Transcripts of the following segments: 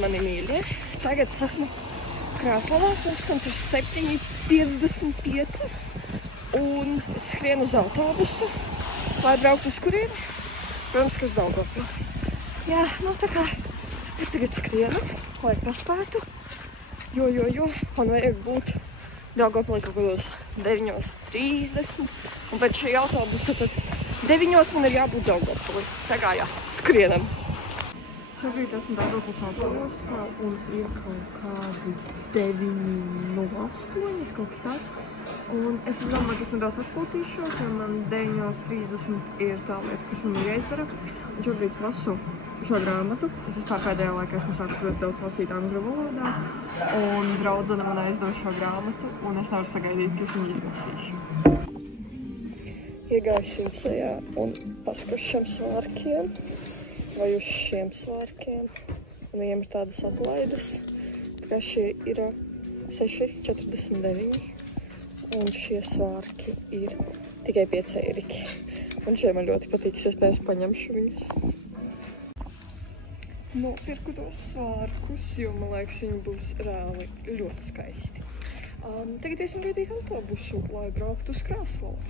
mani mīļie. Tagad es esmu Krāslavā, pulkstens ir 7:55, un es skrienu uz autobusu, lai brauktu uz kurieni. Protams, ka uz Daugavpili. Jā, nu tā kā es tagad skrienu, lai paspētu, jo man vajag būt Daugavpilī kaut kādos 9:30, un pēc šī autobusa tad 9 man ir jābūt Daugavpilī. Tā kā jā, skrienam. Šobrīd esmu Daugavpils autobusā un ir kaut kādi 9:08, kaut kas tāds. Un es domāju, ka es nedaudz atpūtīšos, jo man 9:30 ir tā lieta, kas man ir jāizdara. Un šobrīd es lasu šo grāmatu. Es vispār pēdējā laikā esmu sākuši ļoti daudz lasīt angļu valodā. Un draudzene man aizdod šo grāmatu, un es nevaru sagaidīt, ka es viņu izlasīšu. Iegāju Sinsajā un paskašu šiem svārkiem. Vai uz šiem svārkiem. Un viņiem ir tādas atlaides. Tā kā šie ir 6,49. Un šie svārki ir tikai 5 eiriki. Un šie man ļoti patīk, es iespējams paņemšu viņus. Nopirku tos svārkus, jo man liekas, viņi būs reāli ļoti skaisti. Tagad iesim gaidīt autobusu, lai brauktu uz Krāslavu.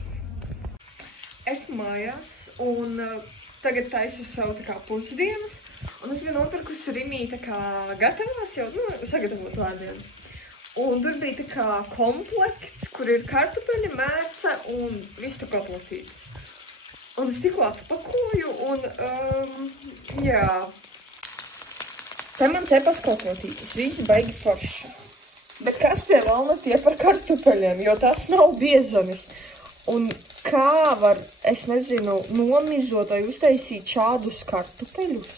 Esmu mājās un tagad taisu savu tā kā pusdienas. Un es biju nopirkusi Rimī tā kā gatavās jau, sagatavot ēdienu. Un tur bija tā kā komplekts, kur ir kartupeļi, mērce un vistu kotletītes. Un es tikko atpakoju un, jā. Te man cepas kotletītes, visi baigi forši. Bet kas pie valna tie par kartupeļiem, jo tas nav biezanis. Un kā var, es nezinu, nomizot vai uztaisīt šādus kartupeļus?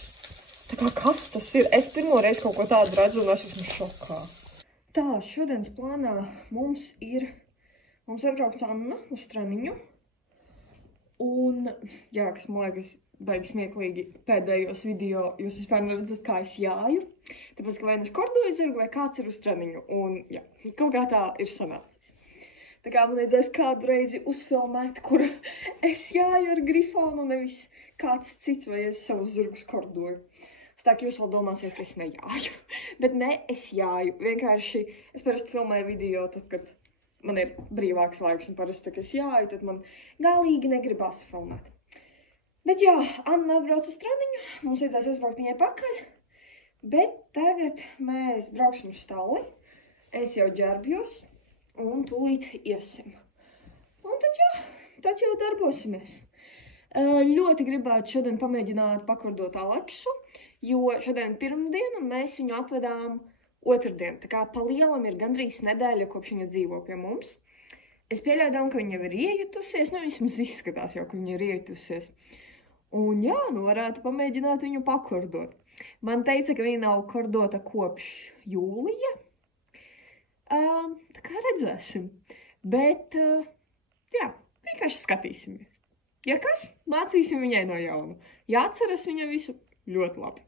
Tā kā kas tas ir? Es pirmo reizi kaut ko tādu redzu un es esmu šokā. Tā, šodienas plānā mums atbrauks Anna uz treniņu. Un, jā, kas man liekas baigi smieklīgi pēdējos video, jūs vispār neredzat, kā es jāju. Tāpēc, ka vai nu es kordoju zirgu, vai kāds ir uz treniņu. Un, jā, kaut kā tā ir sanācis. Tā kā man vajadzēs kādu reizi uzfilmēt, kur es jāju ar grifonu, nevis kāds cits, vai es savus zirgus kordoju. Tā kā jūs vēl domāsiet, ka es nejāju. Bet ne, es jāju. Vienkārši es parasti filmēju video, tad, kad man ir brīvāks laiks, un parasti, kad es jāju, tad man galīgi negribas filmēt. Bet jā, Anna atbrauc uz treniņu, mums vajadzēs aizbraukt viņai pakaļ. Bet tagad mēs brauksim uz stalli. Es jau ģērbjos, un tūlīt iesim. Un tad jau darbosimies. Ļoti gribētu šodien pamēģināt pakordot Aleksu. Jo šodien pirmdien, un mēs viņu atvedām otrdien. Tā kā pa lielam ir gandrīz nedēļa, kopš viņa dzīvo pie mums. Es pieļaudām, ka viņa jau ir iejutusies, vismaz izskatās jau, ka viņa ir iejutusies. Un jā, varētu pamēģināt viņu pakordot. Man teica, ka viņa nav kordota kopš jūlija. Tā kā redzēsim. Bet, jā, vienkārši skatīsimies. Ja kas, mācīsim viņai no jauna. Jāatceras viņa visu ļoti labi.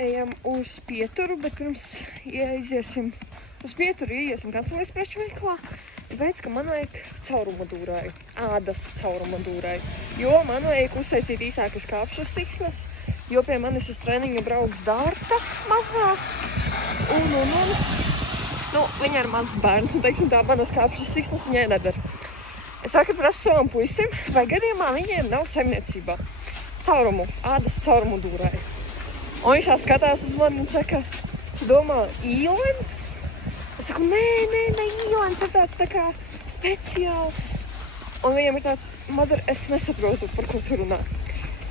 Ejam uz Pieturu, bet pirms iesim uz Pieturu, iesim kancelēs preču veiklā, tāpēc, ka man vajag cauruma dūrāju, ādas cauruma dūrāju, jo man vajag uztaisīt īsākas kāpšu siksnas, jo pie manis uz treniņu brauks Dārta mazā, viņa ir mazs bērns, un teiksim tā, manas kāpšu siksnas viņai nedara. Es vakar prasu savam puisim, vai gadījumā viņiem nav saimniecībā caurumu, ādas caurumu dūrāju. Un viņš skatās uz mani un saka, tu domā, īlens? Es saku, nē, īlens ir tāds tā kā speciāls. Un viņam ir tāds, madar, es nesaprotu, par ko tu runā.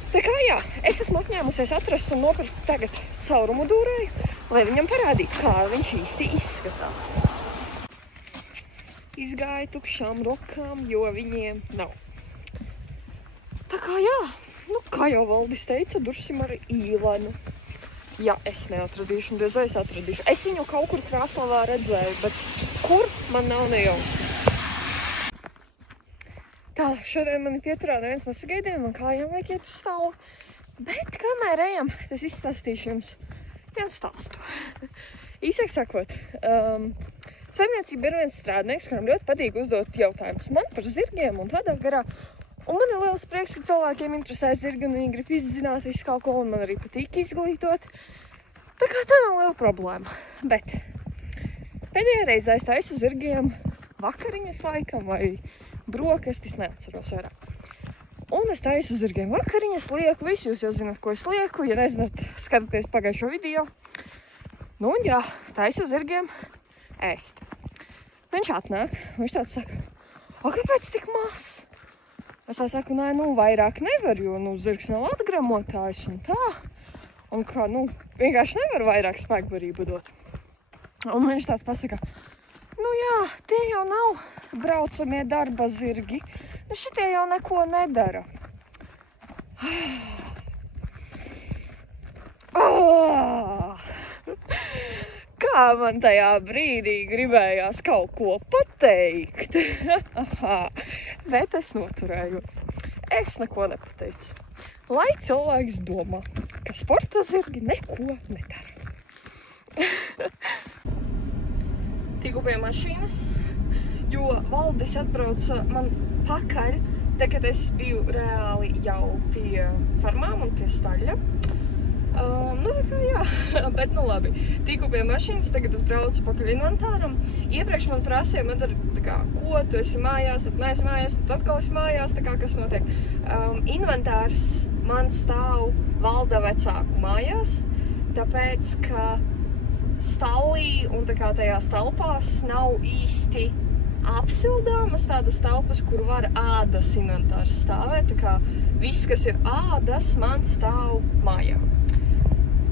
Tā kā jā, es esmu apņēmusies atrast un nopirkt tagad caurumu dūrāju, lai viņam parādītu, kā viņš īsti izskatās. Izgāja tukšām rokām, jo viņiem nav. Tā kā jā. Kā jau Valdis teica, dursim ar īlenu. Ja es neatradīšu, un diez vai es atradīšu. Es viņu kaut kur Krāslavā redzēju, bet kur man nav nejausma. Tā, šodien mani Pieturā neviens nesagaidīja, man kājām vajag iet uz stālu. Bet kamēr ejam, es izstāstīšu jums vienu stāstu. Īsāk sakot, saimniecība ir viens strādnieks, kuram ļoti patīk uzdot jautājumus man par zirgiem un tādā garā. Un man ir liels prieks, ka cilvēkiem interesē zirgi un viņi grib izzināt visu kaut ko, un man arī patīk izglītot. Tā kā tā nav liela problēma. Bet pēdējā reizē es taisu zirgiem vakariņas laikam vai brokastis, neatceros vairāk. Un es taisu zirgiem vakariņas, lieku, visu jūs jau zināt, ko es lieku. Ja nezināt, skatieties pagājušo video. Nu un jā, taisu zirgiem ēst. Viņš atnāk, viņš tāds saka, o, kāpēc tik maz? Es saku, nē, nu, vairāk nevar, jo, nu, zirgs nav atgremotājs un tā. Un kā, nu, vienkārši nevar vairāk spēkbarību dot. Un viņš tāds pasaka, nu jā, tie jau nav braucamie darba zirgi. Nu, šitie jau neko nedara. Kā man tajā brīdī gribējās kaut ko pateikt. Bet es noturējos. Es neko nepateicu. Lai cilvēks domā, ka sporta zirgi neko nedara. Tiku pie mašīnas, jo Valdis atbrauca man pakaļ, te, kad es biju reāli jau pie farmām un pie staļa. Nu, tā kā jā, bet nu labi. Tiku pie mašīnas, tagad es braucu pakaļ inventāram. Iepriekš man prasīja, man tā kā, ko, tu esi mājās, tad neesi mājās, tad atkal esi mājās, tā kā kas notiek. Inventārs man stāv Valda vecāku mājās, tāpēc, ka stallī un tā kā tajās telpās nav īsti apsildāmas tādas telpas, kur var ādas inventārs stāvēt, tā kā viss, kas ir ādas, man stāv mājā.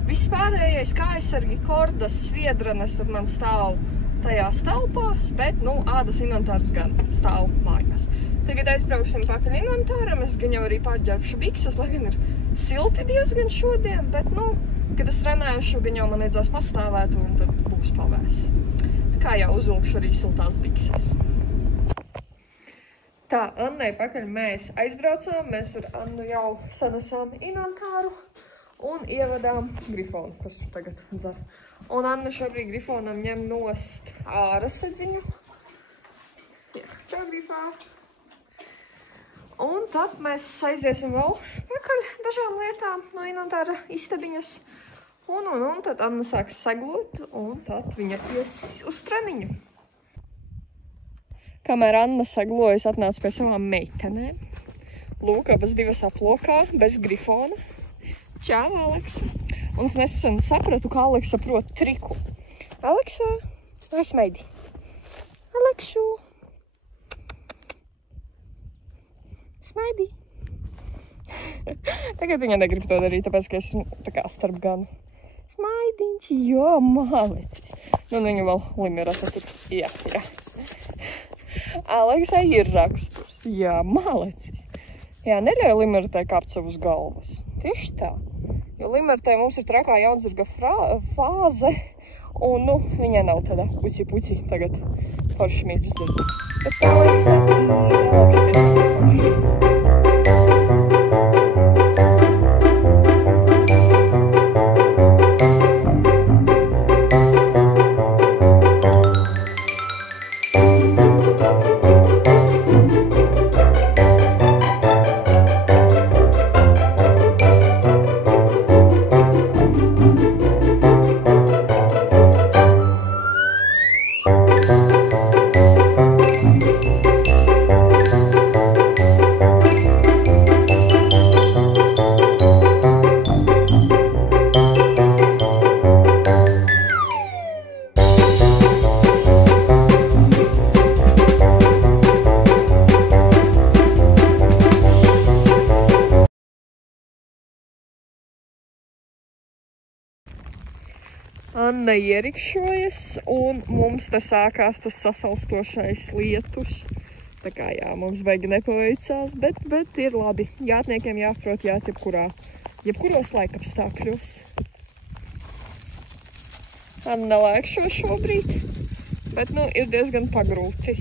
Vispārējais kājasargi, kordas, sviedrenes, tad man stāv tajās telpās, bet, nu, ādas inventārs gan stāv mājās. Tagad aizbrauksim pakaļ inventāram, es gan jau arī pārģērbšu bikses, lai gan ir silti diezgan šodien, bet, nu, kad es trenēšu, gan jau man iedzās pastāvēt un tad būs pavēsi. Tā kā jau uzvilkšu arī siltās bikses. Tā, Annai pakaļ mēs aizbraucām, mēs ar Annu jau sanesām inventāru. Un ievedām grifonu, kas tur tagad dzer. Un Anna šobrīd grifonam ņem nost āra sedziņu. Jā, čau grifā. Un tad mēs aiziesim vēl pakaļ dažām lietām no inventāra istabiņas. Un tad Anna sāks seglot, un tad viņa ies uz treniņu. Kamēr Anna segloja, es atnācu pie savām meitenēm. Lūk, abas divas aplokā, bez grifona. Čau, Aleksa. Un es nesen sapratu, ka Aleksa prot triku. Aleksa, aizsmeidi. Alekšu. Smeidi. Tagad viņa negrib to darīt, tāpēc, ka es tā kā starp ganu. Smaidiņš, jo, mālecis. Nu, viņa vēl limira tur. Jā. Aleksai ir raksturs. Jā, mālecis. Jā, neļauj limertē kāpt savus galvas. Tieši tā. Jo limertē mums ir trakā jaunzirga fāze, un, nu, viņai nav tāda puci tagad forši mīļus zirgi. Bet tā Aleksa forši. Anna ierikšojas, un mums te sākās tas sasalstošais lietus. Tā kā jā, mums baigi nepaveicās, bet ir labi. Jātniekiem jāprot jāt jebkuros laikapstākļos. Anna lēkšo šobrīd, bet, nu, ir diezgan pagrūti.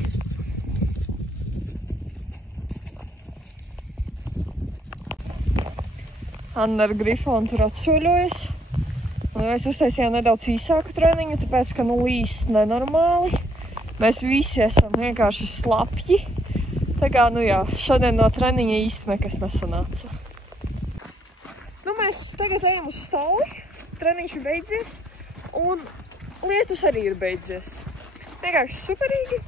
Anna ar grifonu tur atsoļojas. Mēs uztaisījām nedaudz īsāku treniņu, tāpēc, ka, nu, līst nenormāli. Mēs visi esam vienkārši slapji. Tā kā, nu jā, šodien no treniņa īsti nekas nesanāca. Nu, mēs tagad ejam uz stāli. treniņš ir beidzies, un lietus arī ir beidzies. Vienkārši superīgi,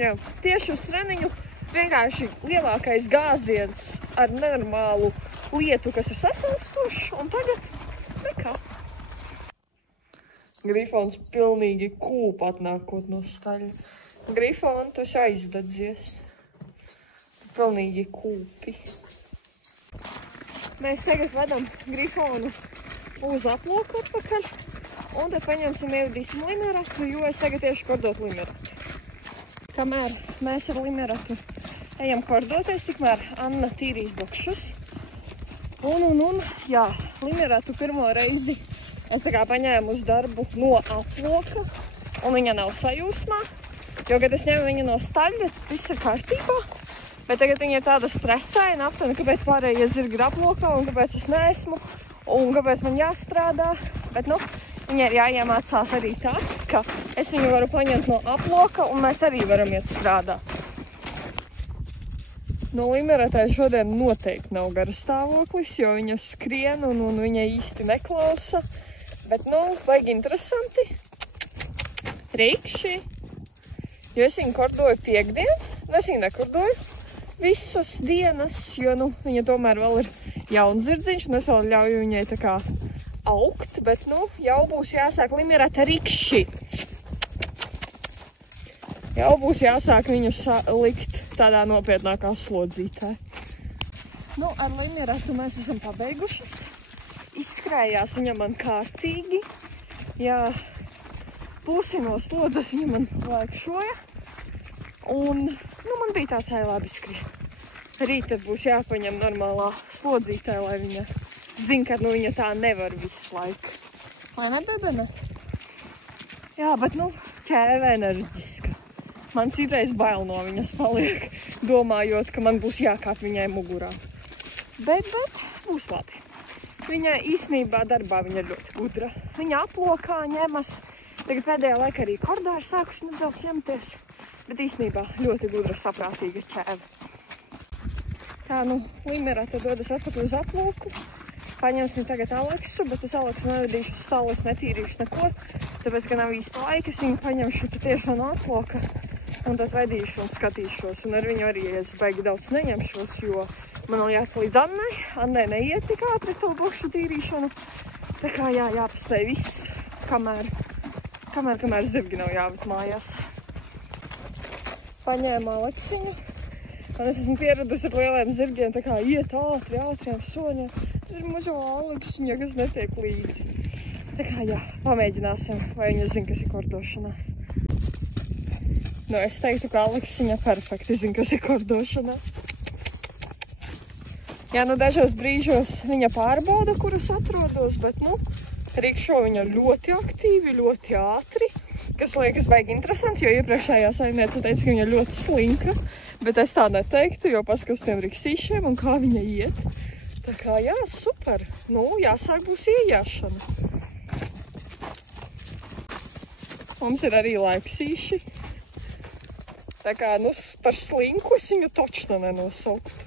jā, tieši uz treniņu vienkārši lielākais gāziens ar nenormālu lietu, kas ir sasalstošs, un tagad nekā. Grifons pilnīgi kūp atnākot no staļa. Grifon, tu esi aizdadzies. Pilnīgi kūpi. Mēs tagad vedam Grifonu uz aploku atpakaļ, un tad paņemsim ievadīsim limeratu, jo es tagad tieši kordot limeratu. Kamēr mēs ar limeratu ejam kordoties, tikmēr Anna tīrīs bokšus. Jā, limeratu pirmo reizi es tā kā paņēmu uz darbu no aploka, un viņa nav sajūsmā, jo, kad es ņemu viņu no staļa, viss ir kārtībā, bet tagad viņa ir tāda stresaina aptuveni, kāpēc pārējie zirgi ir aplokā, un kāpēc es neesmu, un kāpēc man jāstrādā, bet, viņai ir jāiemācās arī tas, ka es viņu varu paņemt no aploka, un mēs arī varam iet strādāt. No limeratai šodien noteikti nav gara stāvoklis, jo viņa skrien un viņa īsti neklausa. Bet, vajag interesanti. Rīkši. Jo es viņu kordoju piekdien, es viņu nekordoju visas dienas, jo, viņa tomēr vēl ir jauns zirdziņš, un es vēl ļauju viņai tā kā augt, bet, jau būs jāsāk limerata rīkši. Jau būs jāsāk viņu likt tādā nopietnākā slodzītē. Ar limeratu mēs esam pabeigušas. Izskrējās viņa man kārtīgi. Jā, pusi no slodzes viņa man lēkšoja. Un, man bija tāds labi skrien. Rīt tad būs jāpaņem normālā slodzītē, lai viņa zina, ka viņa tā nevar visu laiku. Vai ne, bebene? Jā, bet, ķēve enerģiska. Man citreiz bail no viņas paliek, domājot, ka man būs jākāp viņai mugurā. Bet būs labi. Viņa īstenībā darbā viņa ir ļoti gudra. Viņa aplokā ņemas, tagad pēdējā laikā arī kordā ir sākusi nedaudz ņemties, bet īstenībā ļoti gudra, saprātīga ķēve. Tā, limerata dodas atpakaļ uz aploku. Paņemsim tagad Aleksu, bet es Aleksu nevedīšu uz stalu, es netīrīšu neko, tāpēc, ka nav īsti laika, es viņu paņemšu patiešām no aploka, un tad vedīšu un skatīšos, un ar viņu arī es baigi daudz neņemšos, jo man vēl jāpalīdz Annai. Annai neiet tik ātri to bokšu tīrīšanu. Tā kā jāpaspēj viss, kamēr zirgi nav jāvet mājās. Paņēmu Aleksiņu. Un es esmu pieradusi ar lieliem zirgiem, tā kā iet ātriem soņiem. Tas ir mazo Aleksiņa, kas netiek līdzi. Tā kā pamēģināsim, vai viņa zina, kas ir kordošanās. Es teiktu, ka Aleksiņa perfekti zina, kas ir kordošanās. Jā, dažos brīžos viņa pārbauda, kur es atrodos, bet, rīkšo viņa ļoti aktīvi, ļoti ātri, kas liekas baigi interesanti, jo iepriekšējā saimniece teica, ka viņa ļoti slinka, bet es tā neteiktu, jo paskatās tiem riksīšiem un kā viņa iet. Tā kā, super. Jāsāk būs iejāšana. Mums ir arī laiksīši. Tā kā, par slinku es viņu točna nenosauktu.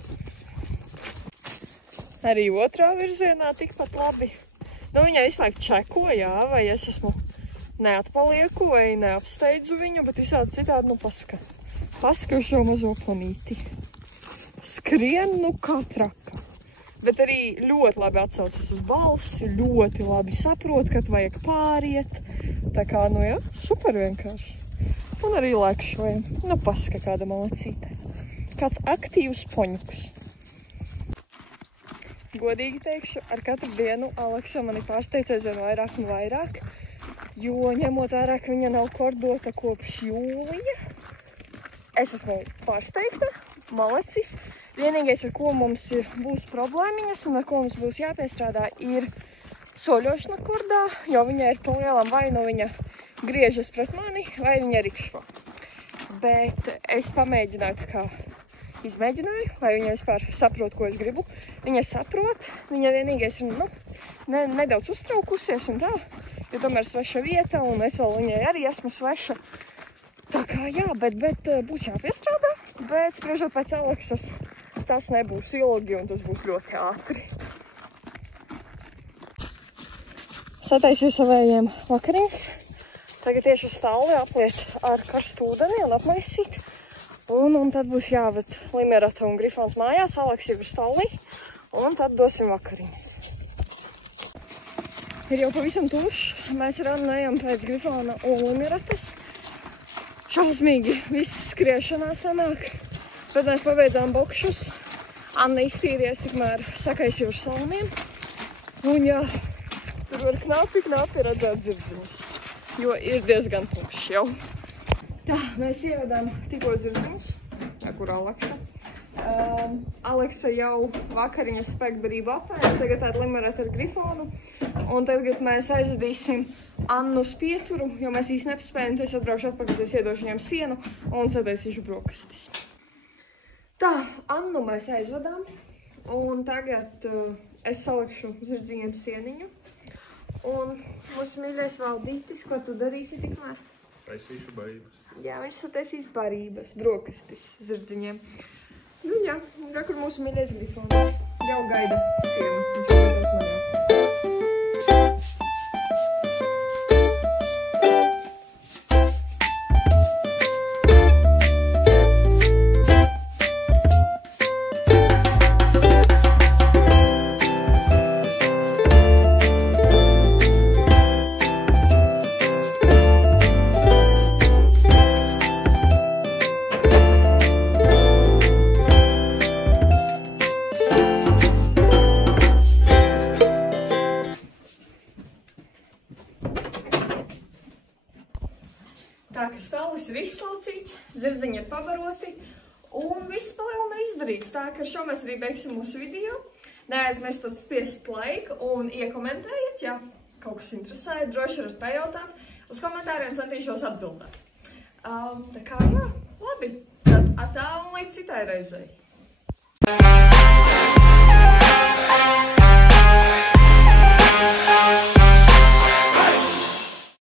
Arī otrā virzienā tikpat labi. Viņa visu laiku čeko, vai es esmu neatpalieku vai neapsteidzu viņu, bet visādi citādi, paska. Paska uz šo mazo ponīti. Skrien, kā traka. Bet arī ļoti labi atsaucas uz balsi, ļoti labi saprot, kad vajag pāriet. Tā kā, super vienkārši. Un arī lēkšojam. Paska kāda malacīte. Kāds aktīvs poņuks. Godīgi teikšu, ar katru dienu Aleksa mani pārsteidz aizvien vairāk un vairāk, jo ņemot vērā, ka viņa nav kordota kopš jūlija. Es esmu pārsteigta, malacis. Vienīgais, ar ko mums būs problēmiņas un ar ko mums būs jāpiestrādā, ir soļošana kordā, jo viņa ir pa lielam vai viņa griežas pret mani, vai viņa rikšo. Bet es pamēģināju, izmēģināju, vai viņa vispār saprot, ko es gribu. Viņa saprot, viņa vienīgais ir, nedaudz uztraukusies un tā, jo tomēr sveša vieta, un es vēl viņai arī esmu sveša. Tā kā, bet būs jāpiestrādā, bet spriežot pēc Aleksas, tas nebūs ilgi, un tas būs ļoti ātri. Sataisīju savējiem vakariņas. Tagad tieši uz stāli apliet ar karstu ūdeni un apmaisīt. Un tad būs jāved Limerata un Grifons mājās, Aleksija uz stālī. Un tad dosim vakariņas. Ir jau pavisam tuši. Mēs ar Annu ejam pēc Grifona un Limeratas. Šausmīgi viss skriešanā sanāk. Bet mēs pabeidzām bokšus. Anna iztīries, tikmēr sakaisīju uz salmiem. Un jā, tur var knapi redzēt zirdziņus. Jo ir diezgan tukšs jau. Tā, mēs ievedām tikko zirdziņus, kur Aleksa. Aleksa jau vakariņas spēkbarību apēda, tagad ar Limeratu ar Grifonu. Un tagad mēs aizvedīsim Annu uz pieturu, jo mēs īsti nepaspējam, es atbraušu atpakaļ, es iedošu viņam sienu un sataisīšu brokastis. Tā, Annu mēs aizvedām, un tagad es salikšu zirdziņiem sieniņu. Un mūsu mīļais Valdītis, ko tu darīsi tikmēr? Taisīšu barības. Jā, viņš sataisīs barības, brokastis zirdziņiem. Nu jā, kā kur mūsu mīļais Grifons. Jau gaida sienu, viņš gaidās manā. Tā, ka stālis ir izslaucīts, zirdziņi ir pabaroti un viss palielam ir izdarīts. Tā, ka ar šo mēs arī beigsim mūsu video. Neaizmirstot spiest like un iekomentējiet, ja kaut kas interesē, droši varat pajautāt. Uz komentāriem centīšos atbildēt. Tā kā jā, labi. Tad atā un līdz citai reizei.